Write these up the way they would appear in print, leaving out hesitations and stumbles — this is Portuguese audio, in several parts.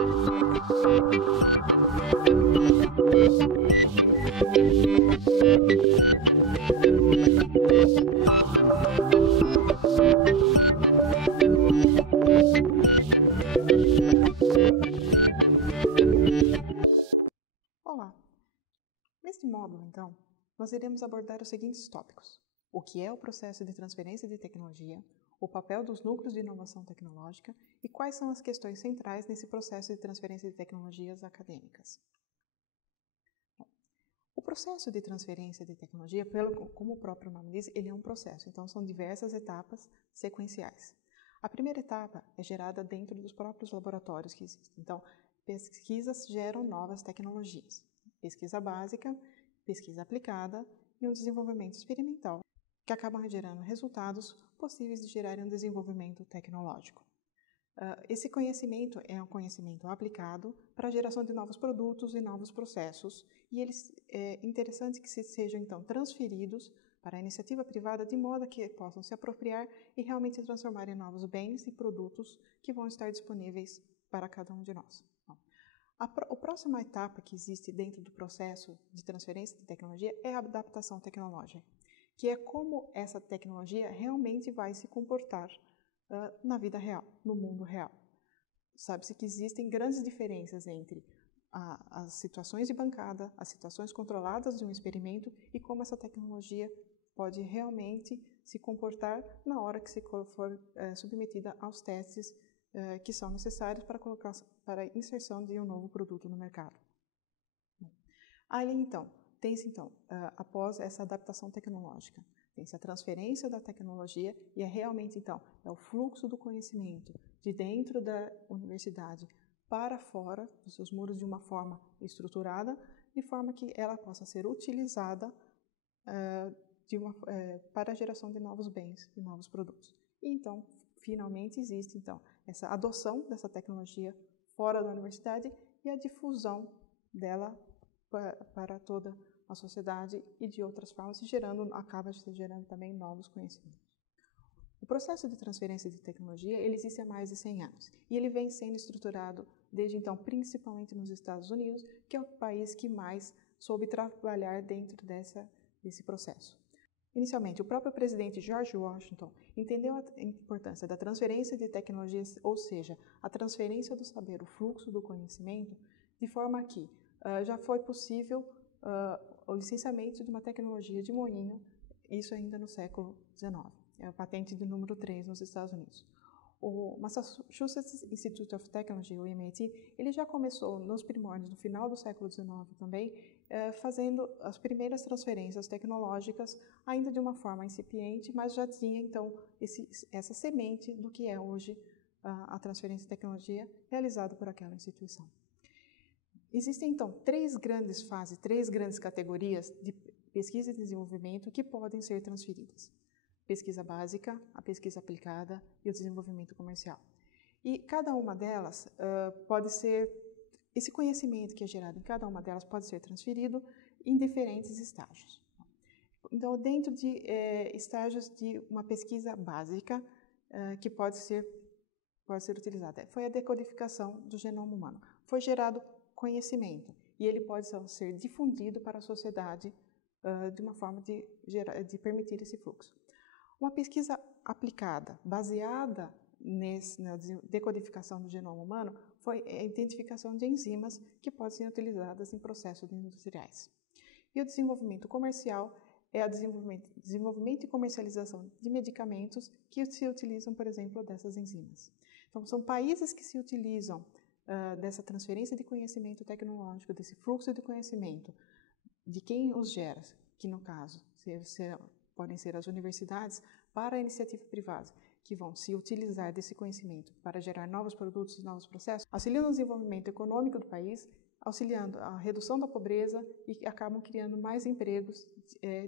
Olá! Neste módulo, então, nós iremos abordar os seguintes tópicos: o que é o processo de transferência de tecnologia, o papel dos núcleos de inovação tecnológica e quais são as questões centrais nesse processo de transferência de tecnologias acadêmicas. O processo de transferência de tecnologia, como o próprio nome diz, ele é um processo, então são diversas etapas sequenciais. A primeira etapa é gerada dentro dos próprios laboratórios que existem. Então, pesquisas geram novas tecnologias. Pesquisa básica, pesquisa aplicada e um desenvolvimento experimental, que acabam gerando resultados possíveis de gerarem um desenvolvimento tecnológico. Esse conhecimento é um conhecimento aplicado para a geração de novos produtos e novos processos, e eles é interessante que sejam então transferidos para a iniciativa privada de modo que possam se apropriar e realmente transformar em novos bens e produtos que vão estar disponíveis para cada um de nós. A próxima etapa que existe dentro do processo de transferência de tecnologia é a adaptação tecnológica, que é como essa tecnologia realmente vai se comportar na vida real, no mundo real. Sabe-se que existem grandes diferenças entre as situações de bancada, as situações controladas de um experimento e como essa tecnologia pode realmente se comportar na hora que se for submetida aos testes que são necessários para a inserção de um novo produto no mercado. Aí, então, tem-se, após essa adaptação tecnológica, tem-se a transferência da tecnologia e é realmente, então, é o fluxo do conhecimento de dentro da universidade para fora dos seus muros de uma forma estruturada, de forma que ela possa ser utilizada para a geração de novos bens e novos produtos. E, então, finalmente existe, então, essa adoção dessa tecnologia fora da universidade e a difusão dela para toda a sociedade e de outras formas, acaba gerando também novos conhecimentos. O processo de transferência de tecnologia ele existe há mais de 100 anos e ele vem sendo estruturado desde então, principalmente nos Estados Unidos, que é o país que mais soube trabalhar dentro desse processo. Inicialmente, o próprio presidente George Washington entendeu a importância da transferência de tecnologias, ou seja, a transferência do saber, o fluxo do conhecimento, de forma que já foi possível o licenciamento de uma tecnologia de moinho, isso ainda no século XIX. É a patente de número 3 nos Estados Unidos. O Massachusetts Institute of Technology, o MIT, ele já começou nos primórdios, no final do século XIX também, fazendo as primeiras transferências tecnológicas, ainda de uma forma incipiente, mas já tinha, então, essa semente do que é hoje a transferência de tecnologia realizada por aquela instituição. Existem, então, três grandes categorias de pesquisa e desenvolvimento que podem ser transferidas. Pesquisa básica, a pesquisa aplicada e o desenvolvimento comercial. E cada uma delas esse conhecimento que é gerado em cada uma delas pode ser transferido em diferentes estágios. Então, dentro de estágios de uma pesquisa básica que pode ser utilizada, foi a decodificação do genoma humano. Foi gerado conhecimento e ele pode ser difundido para a sociedade de uma forma de permitir esse fluxo. Uma pesquisa aplicada, baseada na decodificação do genoma humano, foi a identificação de enzimas que podem ser utilizadas em processos industriais. E o desenvolvimento comercial é o desenvolvimento e comercialização de medicamentos que se utilizam, por exemplo, dessas enzimas. Então, são países que se utilizam dessa transferência de conhecimento tecnológico, desse fluxo de conhecimento, de quem os gera, que no caso podem ser as universidades, para a iniciativa privada, que vão se utilizar desse conhecimento para gerar novos produtos e novos processos, auxiliando o desenvolvimento econômico do país, auxiliando a redução da pobreza e acabam criando mais empregos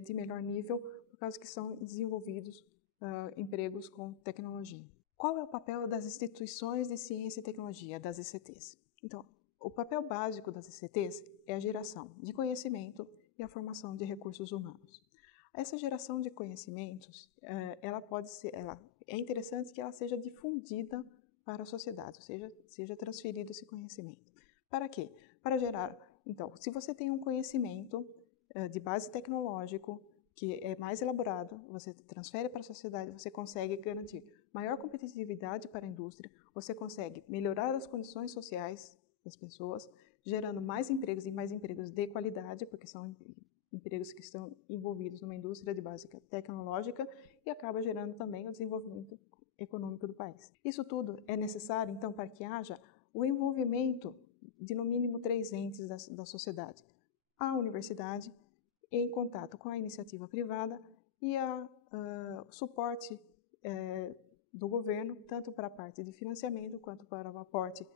de melhor nível, por causa que são desenvolvidos empregos com tecnologia. Qual é o papel das instituições de ciência e tecnologia, das ICTs? Então, o papel básico das ICTs é a geração de conhecimento e a formação de recursos humanos. Essa geração de conhecimentos, é interessante que ela seja difundida para a sociedade, ou seja, seja transferido esse conhecimento. Para quê? Para gerar, então, se você tem um conhecimento de base tecnológico que é mais elaborado, você transfere para a sociedade, você consegue garantir maior competitividade para a indústria, você consegue melhorar as condições sociais das pessoas, gerando mais empregos e mais empregos de qualidade, porque são empregos que estão envolvidos numa indústria de base tecnológica e acaba gerando também o desenvolvimento econômico do país. Isso tudo é necessário, então, para que haja o envolvimento de, no mínimo, 3 entes da sociedade. A universidade, em contato com a iniciativa privada e o suporte do governo, tanto para a parte de financiamento quanto para o aporte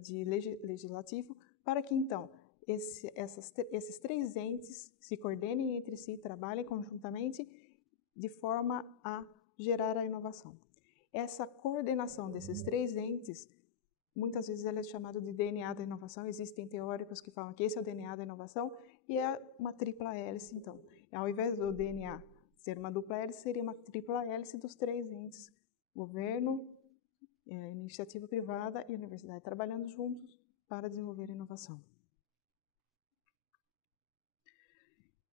de legislativo, para que, então, esses 3 entes se coordenem entre si, trabalhem conjuntamente de forma a gerar a inovação. Essa coordenação desses 3 entes, muitas vezes ela é chamada de DNA da inovação. Existem teóricos que falam que esse é o DNA da inovação e é uma tripla hélice, então. Ao invés do DNA ser uma dupla hélice, seria uma tripla hélice dos 3 entes. Governo, iniciativa privada e universidade trabalhando juntos para desenvolver inovação.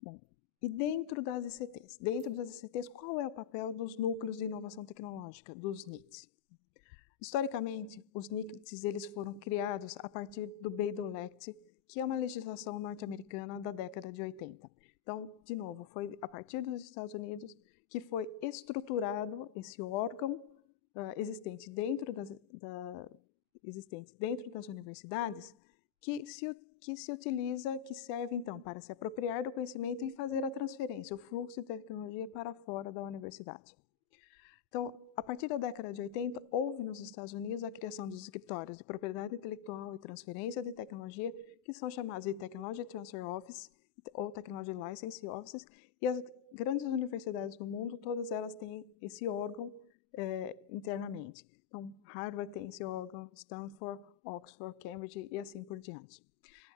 Bom, e dentro das ICTs, qual é o papel dos núcleos de inovação tecnológica, dos NITs? Historicamente, os NITs eles foram criados a partir do Bayh-Dole Act, que é uma legislação norte-americana da década de 80. Então, de novo, foi a partir dos Estados Unidos que foi estruturado esse órgão existente dentro das universidades, que se utiliza, que serve, então, para se apropriar do conhecimento e fazer a transferência, o fluxo de tecnologia para fora da universidade. Então, a partir da década de 80, houve nos Estados Unidos a criação dos escritórios de propriedade intelectual e transferência de tecnologia, que são chamados de Technology Transfer Office ou Technology License Offices, e as grandes universidades do mundo, todas elas têm esse órgão internamente. Então, Harvard tem esse órgão, Stanford, Oxford, Cambridge e assim por diante.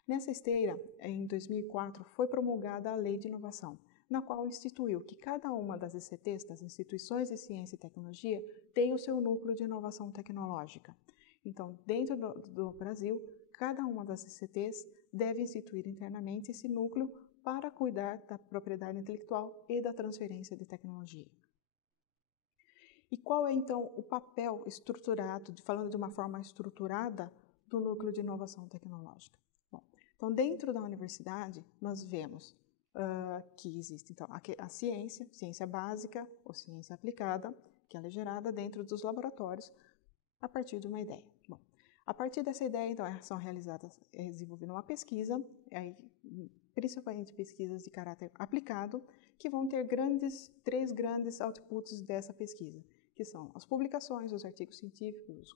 Nessa esteira, em 2004, foi promulgada a Lei de Inovação, na qual instituiu que cada uma das ICTs, das instituições de ciência e tecnologia, tem o seu núcleo de inovação tecnológica. Então, dentro do Brasil, cada uma das ICTs deve instituir internamente esse núcleo para cuidar da propriedade intelectual e da transferência de tecnologia. E qual é, então, o papel estruturado, falando de uma forma estruturada, do núcleo de inovação tecnológica? Bom, então, dentro da universidade, nós vemos que existe, então, a ciência básica ou ciência aplicada, que ela é gerada dentro dos laboratórios a partir de uma ideia. Bom, a partir dessa ideia, então, são realizadas, desenvolvida uma pesquisa, principalmente pesquisas de caráter aplicado, que vão ter 3 grandes outputs dessa pesquisa, que são as publicações, os artigos científicos, os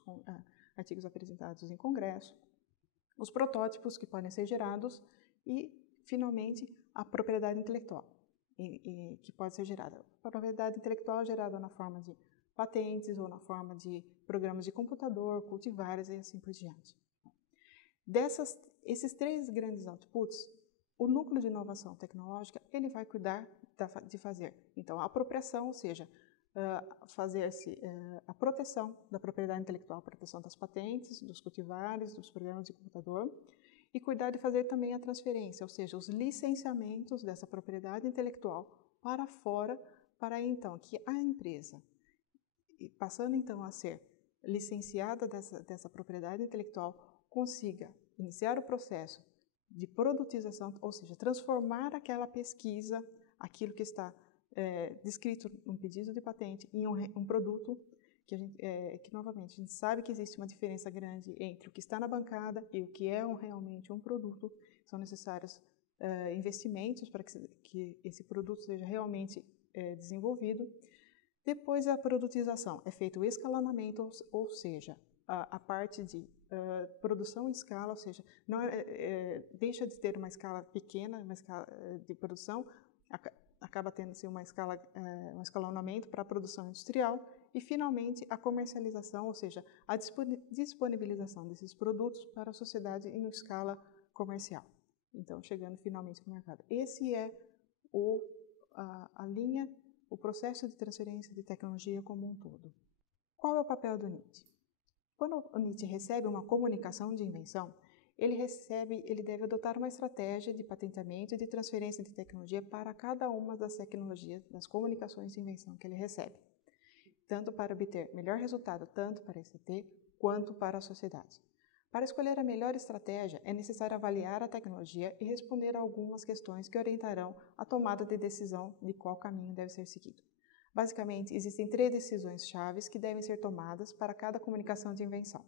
artigos apresentados em congresso, os protótipos que podem ser gerados e, finalmente, a propriedade intelectual, que pode ser gerada. A propriedade intelectual é gerada na forma de patentes ou na forma de programas de computador, cultivares e assim por diante. Esses 3 grandes outputs, o núcleo de inovação tecnológica, ele vai cuidar de fazer, então, a apropriação, ou seja, fazer-se a proteção da propriedade intelectual, a proteção das patentes, dos cultivares, dos programas de computador, e cuidar de fazer também a transferência, ou seja, os licenciamentos dessa propriedade intelectual para fora, para então que a empresa, passando então a ser licenciada dessa propriedade intelectual, consiga iniciar o processo de produtização, ou seja, transformar aquela pesquisa, aquilo que está descrito num pedido de patente, em um produto que, novamente, a gente sabe que existe uma diferença grande entre o que está na bancada e o que é realmente um produto. São necessários investimentos para que esse produto seja realmente desenvolvido. Depois da produtização, é feito o escalonamento, ou seja, a parte de produção em escala, ou seja, não deixa de ter uma escala pequena, uma escala de produção, acaba tendo-se um escalonamento para a produção industrial e, finalmente, a comercialização, ou seja, a disponibilização desses produtos para a sociedade em escala comercial. Então, chegando finalmente no mercado. Esse é a linha, o processo de transferência de tecnologia como um todo. Qual é o papel do NIT? Quando o NIT recebe uma comunicação de invenção, ele deve adotar uma estratégia de patenteamento e de transferência de tecnologia para cada uma das tecnologias, das comunicações de invenção que ele recebe, tanto para obter melhor resultado, tanto para a ICT, quanto para a sociedade. Para escolher a melhor estratégia, é necessário avaliar a tecnologia e responder a algumas questões que orientarão a tomada de decisão de qual caminho deve ser seguido. Basicamente, existem 3 decisões chaves que devem ser tomadas para cada comunicação de invenção.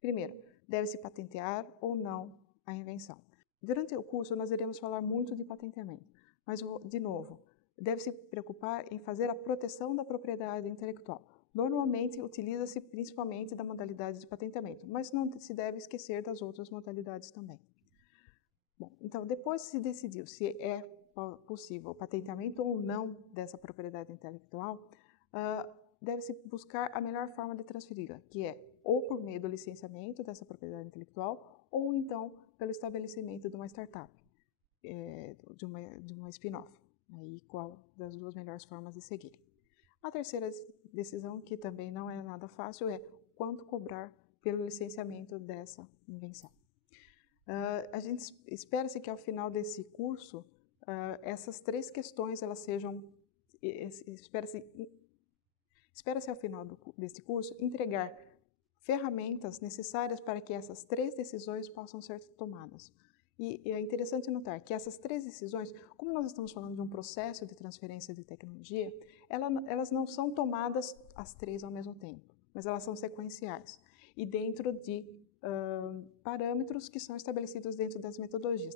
Primeiro, deve-se patentear ou não a invenção. Durante o curso, nós iremos falar muito de patenteamento, mas, de novo, deve-se preocupar em fazer a proteção da propriedade intelectual. Normalmente, utiliza-se principalmente da modalidade de patenteamento, mas não se deve esquecer das outras modalidades também. Bom, então, depois se decidiu se é possível o patenteamento ou não dessa propriedade intelectual, deve-se buscar a melhor forma de transferi-la, que é ou por meio do licenciamento dessa propriedade intelectual ou então pelo estabelecimento de uma startup, de uma spin-off. Aí, qual das 2 melhores formas de seguir? A terceira decisão, que também não é nada fácil, é quanto cobrar pelo licenciamento dessa invenção. A gente espera-se que ao final desse curso, essas 3 questões elas sejam, espera-se ao final desse curso entregar ferramentas necessárias para que essas 3 decisões possam ser tomadas. E é interessante notar que essas 3 decisões, como nós estamos falando de um processo de transferência de tecnologia, elas não são tomadas as 3 ao mesmo tempo, mas elas são sequenciais e dentro de parâmetros que são estabelecidos dentro das metodologias,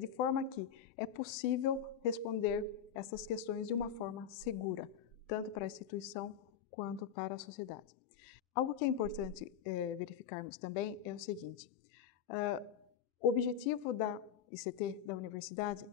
de forma que é possível responder essas questões de uma forma segura, tanto para a instituição quanto para a sociedade. Algo que é importante verificarmos também é o seguinte: o objetivo da ICT, da universidade,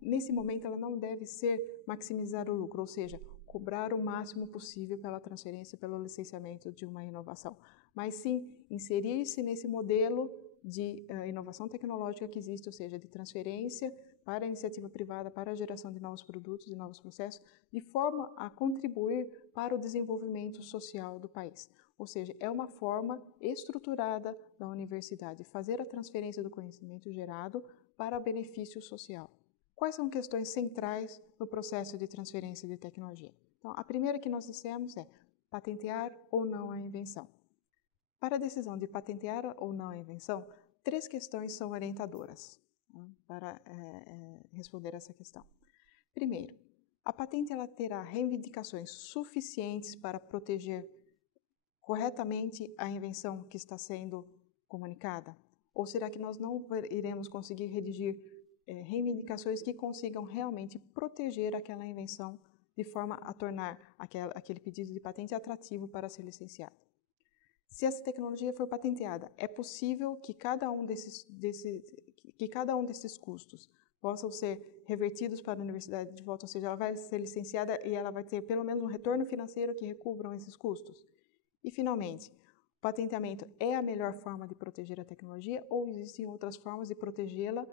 nesse momento ela não deve ser maximizar o lucro, ou seja, cobrar o máximo possível pela transferência, pelo licenciamento de uma inovação, mas sim inserir-se nesse modelo de inovação tecnológica que existe, ou seja, de transferência para a iniciativa privada, para a geração de novos produtos e novos processos, de forma a contribuir para o desenvolvimento social do país. Ou seja, é uma forma estruturada da universidade fazer a transferência do conhecimento gerado para benefício social. Quais são questões centrais no processo de transferência de tecnologia? Então, a primeira que nós dissemos é patentear ou não a invenção. Para a decisão de patentear ou não a invenção, 3 questões são orientadoras para responder essa questão. Primeiro, a patente ela terá reivindicações suficientes para proteger corretamente a invenção que está sendo comunicada? Ou será que nós não iremos conseguir redigir reivindicações que consigam realmente proteger aquela invenção de forma a tornar aquele pedido de patente atrativo para ser licenciado? Se essa tecnologia for patenteada, é possível que cada um desses custos possam ser revertidos para a universidade de volta, ou seja, ela vai ser licenciada e ela vai ter pelo menos um retorno financeiro que recubram esses custos? E, finalmente, o patenteamento é a melhor forma de proteger a tecnologia ou existem outras formas de protegê-la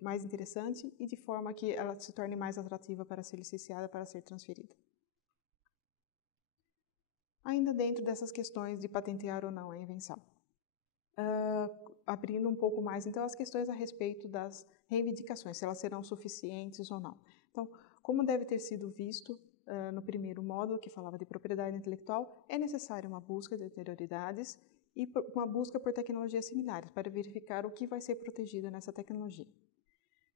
mais interessante e de forma que ela se torne mais atrativa para ser licenciada, para ser transferida? Ainda dentro dessas questões de patentear ou não a invenção. Abrindo um pouco mais, então, as questões a respeito das reivindicações, se elas serão suficientes ou não. Então, como deve ter sido visto no primeiro módulo, que falava de propriedade intelectual, é necessária uma busca de anterioridades e uma busca por tecnologias similares para verificar o que vai ser protegido nessa tecnologia.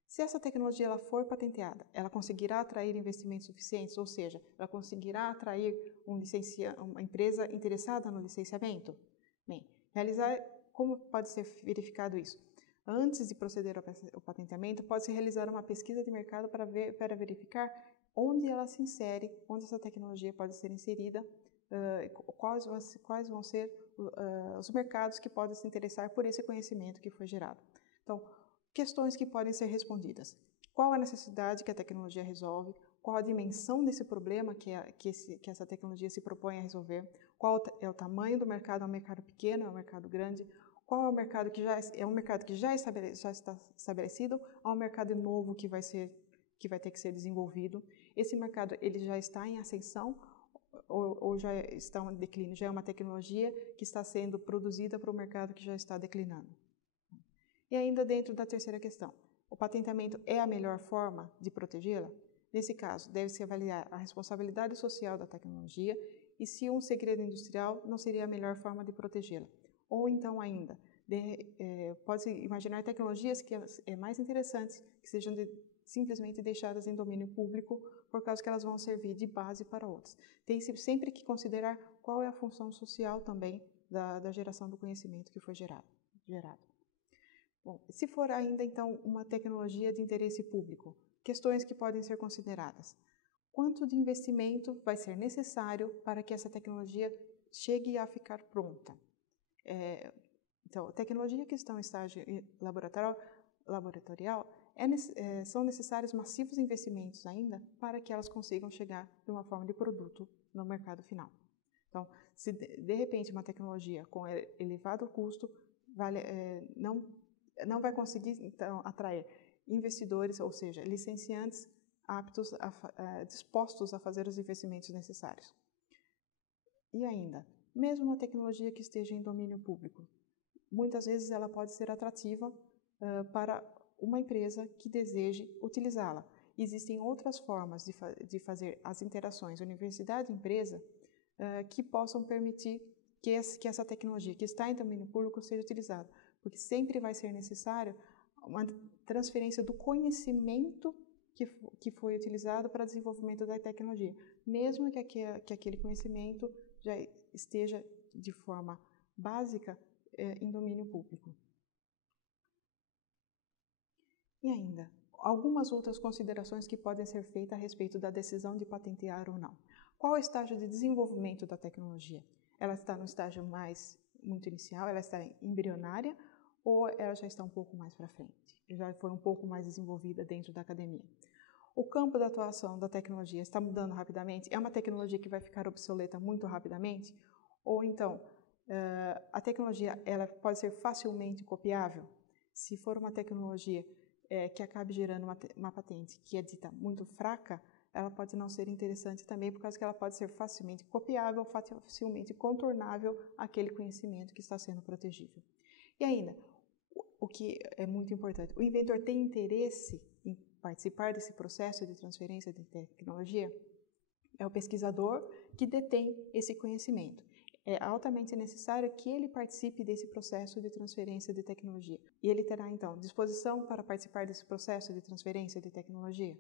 Se essa tecnologia ela for patenteada, ela conseguirá atrair investimentos suficientes, ou seja, ela conseguirá atrair uma empresa interessada no licenciamento? Bem, como pode ser verificado isso? Antes de proceder ao patenteamento, pode-se realizar uma pesquisa de mercado para verificar onde ela se insere, onde essa tecnologia pode ser inserida, quais vão ser os mercados que podem se interessar por esse conhecimento que foi gerado. Então, questões que podem ser respondidas. Qual a necessidade que a tecnologia resolve? Qual a dimensão desse problema que essa tecnologia se propõe a resolver? Qual é o tamanho do mercado? É um mercado pequeno? É um mercado grande? Qual é o mercado que já está estabelecido? Ou é um mercado novo que vai ter que ser desenvolvido? Esse mercado ele já está em ascensão ou já estão em declínio, já é uma tecnologia que está sendo produzida para o mercado que já está declinando. E ainda dentro da terceira questão, o patenteamento é a melhor forma de protegê-la? Nesse caso, deve-se avaliar a responsabilidade social da tecnologia e se um segredo industrial não seria a melhor forma de protegê-la. Ou então ainda, pode-se imaginar tecnologias que é mais interessantes que sejam simplesmente deixadas em domínio público por causa que elas vão servir de base para outras. Tem-se sempre que considerar qual é a função social também da geração do conhecimento que foi gerado. Bom, se for ainda então uma tecnologia de interesse público, questões que podem ser consideradas. Quanto de investimento vai ser necessário para que essa tecnologia chegue a ficar pronta? Então, tecnologia que está em estágio laboratorial são necessários massivos investimentos ainda para que elas consigam chegar de uma forma de produto no mercado final. Então, se de repente uma tecnologia com elevado custo não vai conseguir então atrair investidores, ou seja, licenciantes aptos, dispostos a fazer os investimentos necessários. E ainda, mesmo uma tecnologia que esteja em domínio público, muitas vezes ela pode ser atrativa para uma empresa que deseje utilizá-la. Existem outras formas de fazer as interações universidade-empresa que possam permitir que essa tecnologia que está em domínio público seja utilizada, porque sempre vai ser necessário uma transferência do conhecimento que foi utilizado para o desenvolvimento da tecnologia, mesmo que aquele conhecimento já esteja de forma básica em domínio público. E ainda, algumas outras considerações que podem ser feitas a respeito da decisão de patentear ou não. Qual é o estágio de desenvolvimento da tecnologia? Ela está no estágio muito inicial, ela está embrionária, ou ela já está um pouco mais para frente? Já foi um pouco mais desenvolvida dentro da academia. O campo da atuação da tecnologia está mudando rapidamente? É uma tecnologia que vai ficar obsoleta muito rapidamente? Ou então, a tecnologia ela pode ser facilmente copiável? Se for uma tecnologia que acabe gerando uma patente que é dita muito fraca, ela pode não ser interessante também, por causa que ela pode ser facilmente copiável, facilmente contornável aquele conhecimento que está sendo protegível. E ainda, o que é muito importante, o inventor tem interesse em participar desse processo de transferência de tecnologia? É o pesquisador que detém esse conhecimento. É altamente necessário que ele participe desse processo de transferência de tecnologia. E ele terá, então, disposição para participar desse processo de transferência de tecnologia?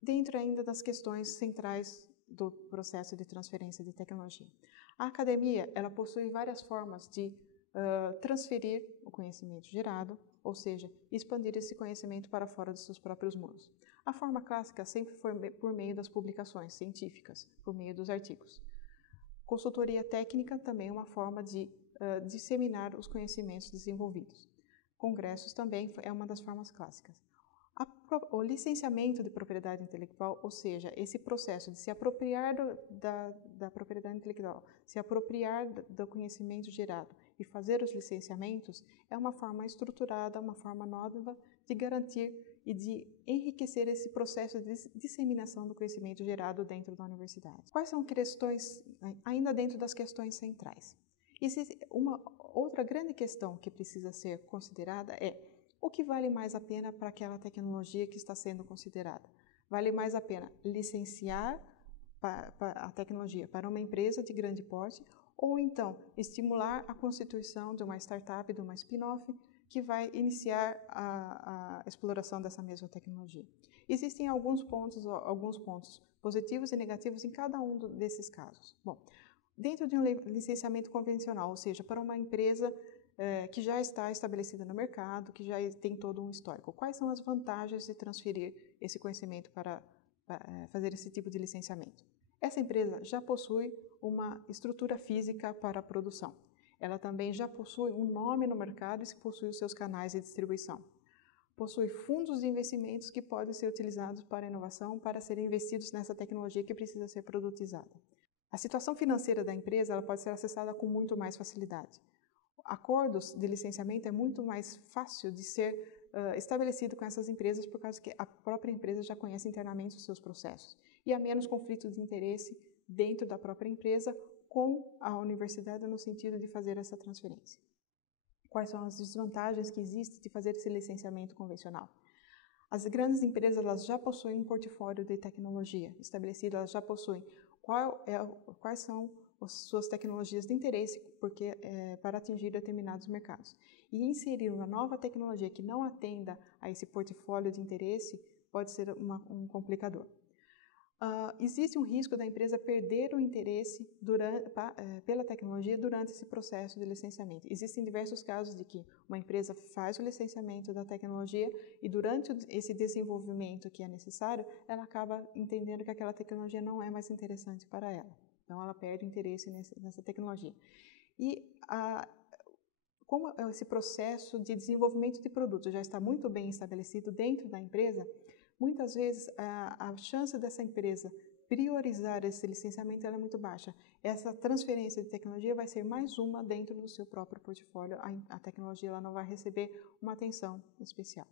Dentro ainda das questões centrais do processo de transferência de tecnologia. A academia ela possui várias formas de transferir o conhecimento gerado, ou seja, expandir esse conhecimento para fora dos seus próprios muros. A forma clássica sempre foi por meio das publicações científicas, por meio dos artigos. Consultoria técnica também é uma forma de disseminar os conhecimentos desenvolvidos. Congressos também é uma das formas clássicas. O licenciamento de propriedade intelectual, ou seja, esse processo de se apropriar da propriedade intelectual, se apropriar do conhecimento gerado e fazer os licenciamentos, é uma forma estruturada, uma forma nova de garantir e de enriquecer esse processo de disseminação do conhecimento gerado dentro da universidade. Quais são questões, ainda dentro das questões centrais? Existe uma outra grande questão que precisa ser considerada o que vale mais a pena para aquela tecnologia que está sendo considerada? Vale mais a pena licenciar a tecnologia para uma empresa de grande porte ou então estimular a constituição de uma startup, de uma spin-off que vai iniciar a exploração dessa mesma tecnologia? Existem alguns pontos positivos e negativos em cada um desses casos. Bom, dentro de um licenciamento convencional, ou seja, para uma empresa que já está estabelecida no mercado, que já tem todo um histórico. Quais são as vantagens de transferir esse conhecimento para fazer esse tipo de licenciamento? Essa empresa já possui uma estrutura física para a produção. Ela também já possui um nome no mercado e possui os seus canais de distribuição. Possui fundos de investimentos que podem ser utilizados para a inovação, para serem investidos nessa tecnologia que precisa ser produtizada. A situação financeira da empresa ela pode ser acessada com muito mais facilidade. Acordos de licenciamento é muito mais fácil de ser estabelecido com essas empresas por causa que a própria empresa já conhece internamente os seus processos. e há menos conflitos de interesse dentro da própria empresa com a universidade no sentido de fazer essa transferência. Quais são as desvantagens que existem de fazer esse licenciamento convencional? As grandes empresas elas já possuem um portfólio de tecnologia estabelecido, elas já possuem quais são as suas tecnologias de interesse para atingir determinados mercados. E inserir uma nova tecnologia que não atenda a esse portfólio de interesse pode ser um complicador. Existe um risco da empresa perder o interesse pela tecnologia durante esse processo de licenciamento. Existem diversos casos de que uma empresa faz o licenciamento da tecnologia e durante esse desenvolvimento que é necessário, ela acaba entendendo que aquela tecnologia não é mais interessante para ela. Então, ela perde o interesse nessa tecnologia. E como esse processo de desenvolvimento de produtos já está muito bem estabelecido dentro da empresa, muitas vezes a chance dessa empresa priorizar esse licenciamento é muito baixa. Essa transferência de tecnologia vai ser mais uma dentro do seu próprio portfólio. A tecnologia ela não vai receber uma atenção especial.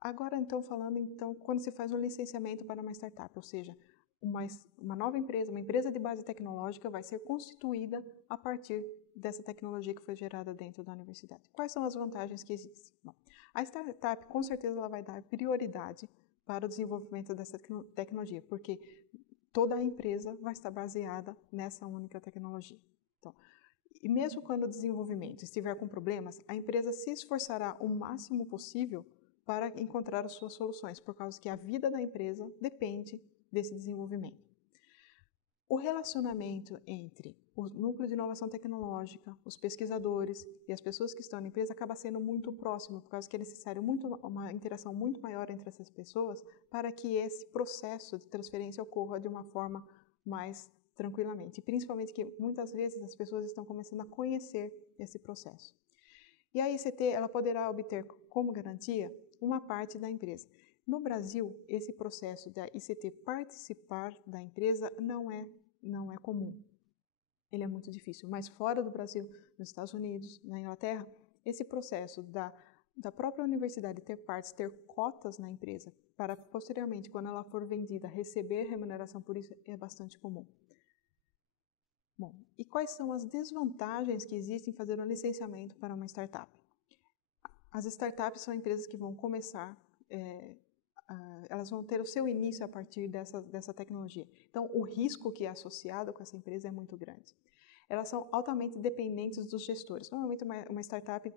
Agora, então, quando se faz um licenciamento para uma startup, ou seja, uma nova empresa, uma empresa de base tecnológica vai ser constituída a partir dessa tecnologia que foi gerada dentro da universidade. Quais são as vantagens que existem? Bom, a startup, com certeza, ela vai dar prioridade para o desenvolvimento dessa tecnologia, porque toda a empresa vai estar baseada nessa única tecnologia. Então, e mesmo quando o desenvolvimento estiver com problemas, a empresa se esforçará o máximo possível para encontrar as suas soluções, por causa que a vida da empresa depende desse desenvolvimento. O relacionamento entre o núcleo de inovação tecnológica, os pesquisadores e as pessoas que estão na empresa acaba sendo muito próximo, por causa que é necessário uma interação muito maior entre essas pessoas para que esse processo de transferência ocorra de uma forma mais tranquilamente. E principalmente que muitas vezes as pessoas estão começando a conhecer esse processo. E a ICT ela poderá obter como garantia uma parte da empresa. No Brasil, esse processo da ICT participar da empresa não é comum. Ele é muito difícil, mas fora do Brasil, nos Estados Unidos, na Inglaterra, esse processo da própria universidade ter cotas na empresa, para posteriormente, quando ela for vendida, receber remuneração por isso, é bastante comum. Bom, e quais são as desvantagens que existem em fazer um licenciamento para uma startup? As startups são empresas que vão começar, elas vão ter o seu início a partir dessa tecnologia. Então, o risco que é associado com essa empresa é muito grande. Elas são altamente dependentes dos gestores. Normalmente, uma startup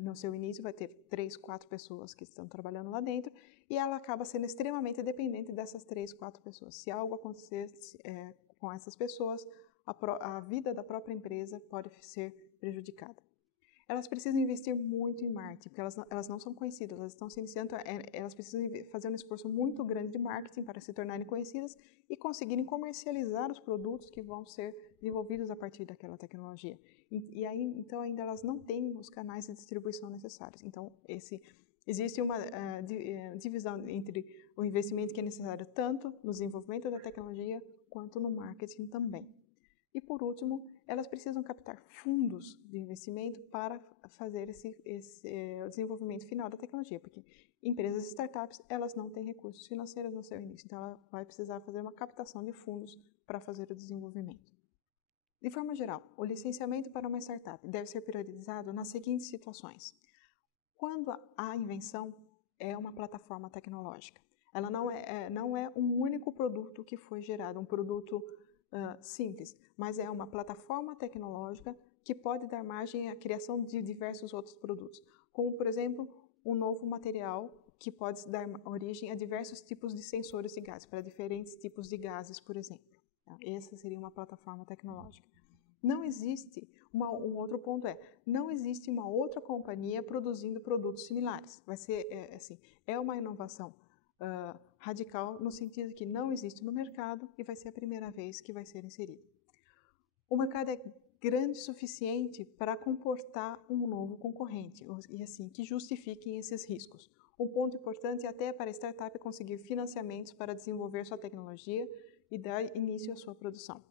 no seu início, vai ter 3, 4 pessoas que estão trabalhando lá dentro e ela acaba sendo extremamente dependente dessas 3, 4 pessoas. Se algo acontecer com essas pessoas, a vida da própria empresa pode ser prejudicada. Elas precisam investir muito em marketing, porque elas não são conhecidas, elas estão se iniciando, elas precisam fazer um esforço muito grande de marketing para se tornarem conhecidas e conseguirem comercializar os produtos que vão ser desenvolvidos a partir daquela tecnologia. E aí, então, ainda elas não têm os canais de distribuição necessários. Então, existe uma divisão entre o investimento que é necessário tanto no desenvolvimento da tecnologia quanto no marketing também. E, por último, elas precisam captar fundos de investimento para fazer esse desenvolvimento final da tecnologia, porque empresas e startups, elas não têm recursos financeiros no seu início, então ela vai precisar fazer uma captação de fundos para fazer o desenvolvimento. De forma geral, o licenciamento para uma startup deve ser priorizado nas seguintes situações. Quando a invenção é uma plataforma tecnológica, ela não é um único produto que foi gerado, um produto simples, mas é uma plataforma tecnológica que pode dar margem à criação de diversos outros produtos, como, por exemplo, um novo material que pode dar origem a diversos tipos de sensores de gases, para diferentes tipos de gases, por exemplo. Essa seria uma plataforma tecnológica. Não existe, um outro ponto não existe uma outra companhia produzindo produtos similares. Vai ser, é uma inovação radical no sentido de que não existe no mercado e vai ser a primeira vez que vai ser inserido. O mercado é grande o suficiente para comportar um novo concorrente e assim que justifiquem esses riscos. Um ponto importante é até para a startup conseguir financiamentos para desenvolver sua tecnologia e dar início à sua produção.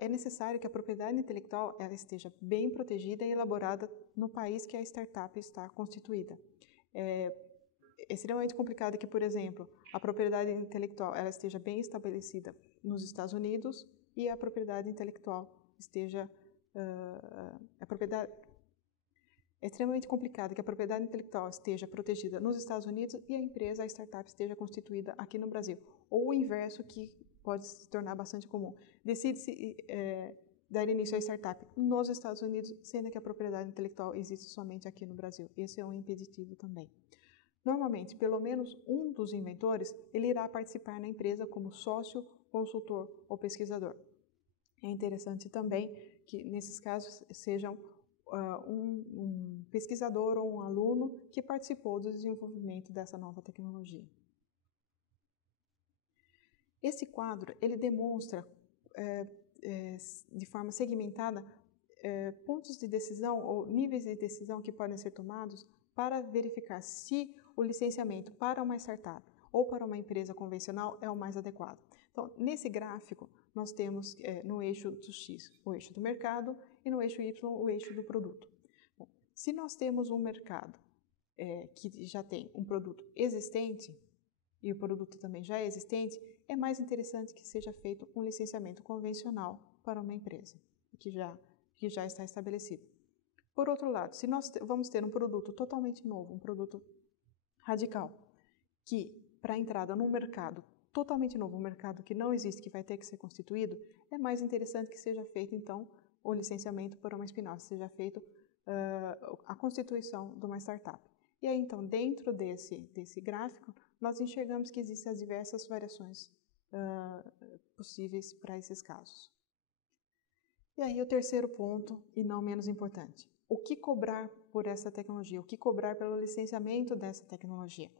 É necessário que a propriedade intelectual ela esteja bem protegida e elaborada no país que a startup está constituída. extremamente complicado que, por exemplo, a propriedade intelectual ela esteja bem estabelecida nos Estados Unidos e a propriedade intelectual esteja é extremamente complicado que a propriedade intelectual esteja protegida nos Estados Unidos e a empresa, a startup, esteja constituída aqui no Brasil. Ou o inverso, que pode se tornar bastante comum. Decide-se dar início à startup nos Estados Unidos, sendo que a propriedade intelectual existe somente aqui no Brasil. Esse é um impeditivo também. Normalmente, pelo menos um dos inventores, ele irá participar na empresa como sócio, consultor ou pesquisador. É interessante também que, nesses casos, sejam um pesquisador ou um aluno que participou do desenvolvimento dessa nova tecnologia. Esse quadro, ele demonstra de forma segmentada pontos de decisão ou níveis de decisão que podem ser tomados para verificar se o licenciamento para uma startup ou para uma empresa convencional é o mais adequado. Então, nesse gráfico, nós temos no eixo do X o eixo do mercado e no eixo Y o eixo do produto. Bom, se nós temos um mercado que já tem um produto existente e o produto também já é existente, é mais interessante que seja feito um licenciamento convencional para uma empresa que já está estabelecido. Por outro lado, se nós vamos ter um produto totalmente novo, um produto radical, que para a entrada num mercado totalmente novo, um mercado que não existe, que vai ter que ser constituído, é mais interessante que seja feito, então, o licenciamento para uma spin-off, seja feito a constituição de uma startup. E aí, então, dentro desse gráfico, nós enxergamos que existem as diversas variações possíveis para esses casos. E aí, o terceiro ponto, e não menos importante, o que cobrar por essa tecnologia? O que cobrar pelo licenciamento dessa tecnologia?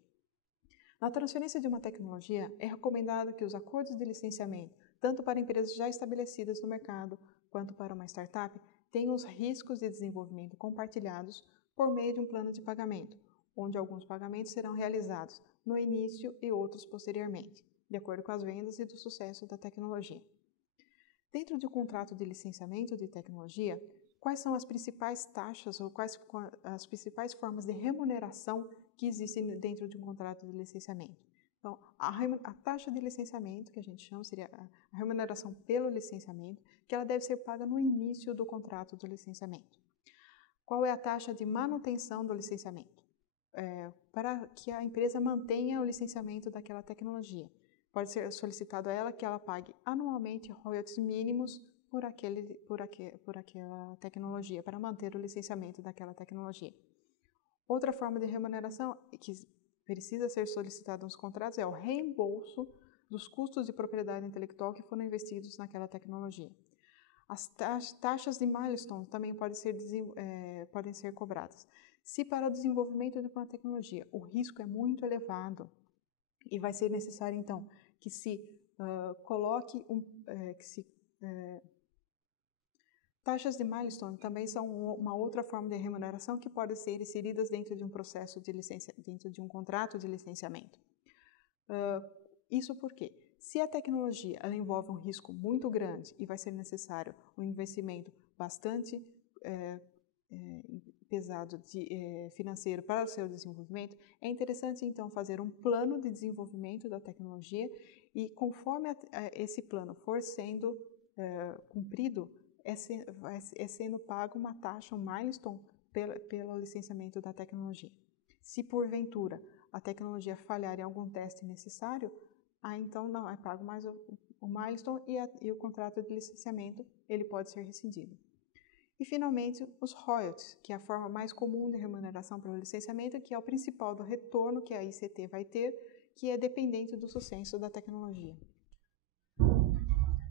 Na transferência de uma tecnologia, é recomendado que os acordos de licenciamento, tanto para empresas já estabelecidas no mercado, quanto para uma startup, tenham os riscos de desenvolvimento compartilhados por meio de um plano de pagamento, onde alguns pagamentos serão realizados no início e outros posteriormente, de acordo com as vendas e do sucesso da tecnologia. Dentro de um contrato de licenciamento de tecnologia, quais são as principais taxas ou quais as principais formas de remuneração que existem dentro de um contrato de licenciamento? Então, a taxa de licenciamento, que a gente chama, seria a remuneração pelo licenciamento, que ela deve ser paga no início do contrato do licenciamento. Qual é a taxa de manutenção do licenciamento? Para que a empresa mantenha o licenciamento daquela tecnologia. Pode ser solicitado a ela que ela pague anualmente royalties mínimos por aquela tecnologia, para manter o licenciamento daquela tecnologia. Outra forma de remuneração que precisa ser solicitada nos contratos é o reembolso dos custos de propriedade intelectual que foram investidos naquela tecnologia. As taxas de milestone também podem ser cobradas. Se para o desenvolvimento de uma tecnologia o risco é muito elevado e vai ser necessário, então, que se coloque taxas de milestone também são uma outra forma de remuneração que pode ser inseridas dentro de um processo de dentro de um contrato de licenciamento. Isso porque, se a tecnologia ela envolve um risco muito grande e vai ser necessário um investimento bastante pesado financeiro para o seu desenvolvimento, é interessante então fazer um plano de desenvolvimento da tecnologia e conforme esse plano for sendo cumprido, é sendo pago uma taxa, um milestone, pelo licenciamento da tecnologia. Se porventura a tecnologia falhar em algum teste necessário, então não é pago mais o milestone e o contrato de licenciamento ele pode ser rescindido. E, finalmente, os royalties, que é a forma mais comum de remuneração pelo licenciamento, que é o principal do retorno que a ICT vai ter, que é dependente do sucesso da tecnologia.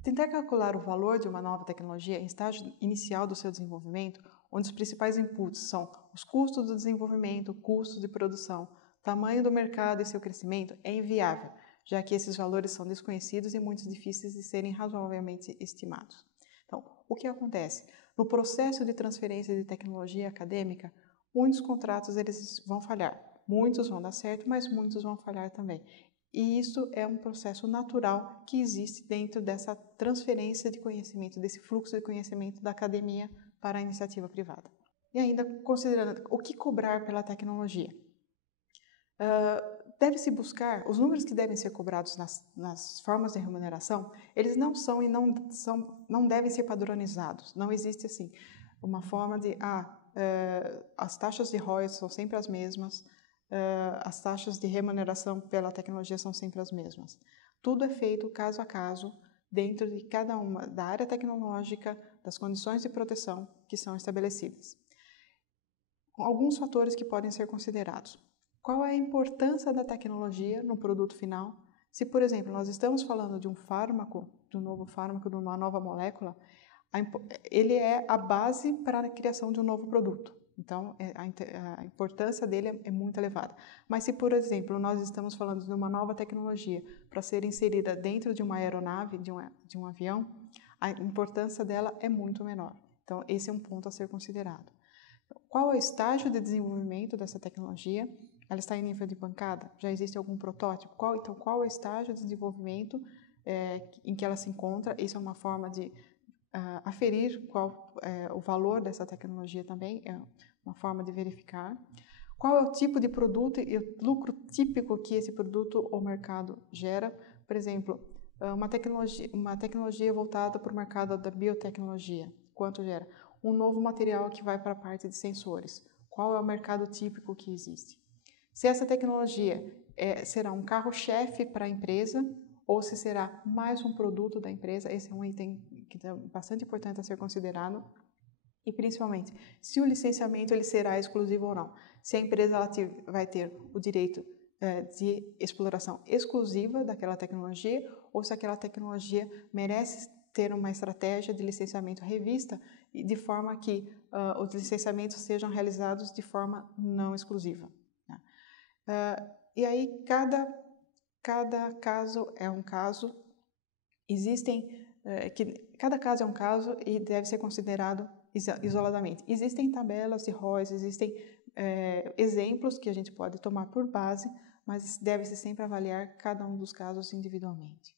Tentar calcular o valor de uma nova tecnologia em estágio inicial do seu desenvolvimento, onde os principais inputs são os custos do desenvolvimento, custos de produção, tamanho do mercado e seu crescimento, é inviável, já que esses valores são desconhecidos e muito difíceis de serem razoavelmente estimados. Então, o que acontece? No processo de transferência de tecnologia acadêmica, muitos contratos eles vão falhar. Muitos vão dar certo, mas muitos vão falhar também. E isso é um processo natural que existe dentro dessa transferência de conhecimento, desse fluxo de conhecimento da academia para a iniciativa privada. E ainda considerando o que cobrar pela tecnologia. Deve-se buscar, os números que devem ser cobrados nas formas de remuneração, eles não são e não devem ser padronizados. Não existe assim uma forma de, as taxas de royalties são sempre as mesmas, as taxas de remuneração pela tecnologia são sempre as mesmas. Tudo é feito caso a caso, dentro de cada uma da área tecnológica, das condições de proteção que são estabelecidas. Alguns fatores que podem ser considerados. Qual é a importância da tecnologia no produto final? Se, por exemplo, nós estamos falando de um fármaco, de um novo fármaco, de uma nova molécula, ele é a base para a criação de um novo produto. Então, a importância dele é muito elevada. Mas se, por exemplo, nós estamos falando de uma nova tecnologia para ser inserida dentro de uma aeronave, de um avião, a importância dela é muito menor. Então, esse é um ponto a ser considerado. Qual é o estágio de desenvolvimento dessa tecnologia? Ela está em nível de bancada? Já existe algum protótipo? Qual é o estágio de desenvolvimento em que ela se encontra? Isso é uma forma de aferir qual é o valor dessa tecnologia também, é uma forma de verificar. Qual é o tipo de produto e o lucro típico que esse produto ou mercado gera? Por exemplo, uma tecnologia voltada para o mercado da biotecnologia, quanto gera? Um novo material que vai para a parte de sensores, qual é o mercado típico que existe? Se essa tecnologia será um carro-chefe para a empresa ou se será mais um produto da empresa, esse é um item que é bastante importante a ser considerado. E principalmente, se o licenciamento ele será exclusivo ou não. Se a empresa ela vai ter o direito de exploração exclusiva daquela tecnologia ou se aquela tecnologia merece ter uma estratégia de licenciamento revista de forma que os licenciamentos sejam realizados de forma não exclusiva. Né? E aí, cada caso é um caso, cada caso é um caso e deve ser considerado isoladamente. Existem tabelas de ROIs, existem exemplos que a gente pode tomar por base, mas deve-se sempre avaliar cada um dos casos individualmente.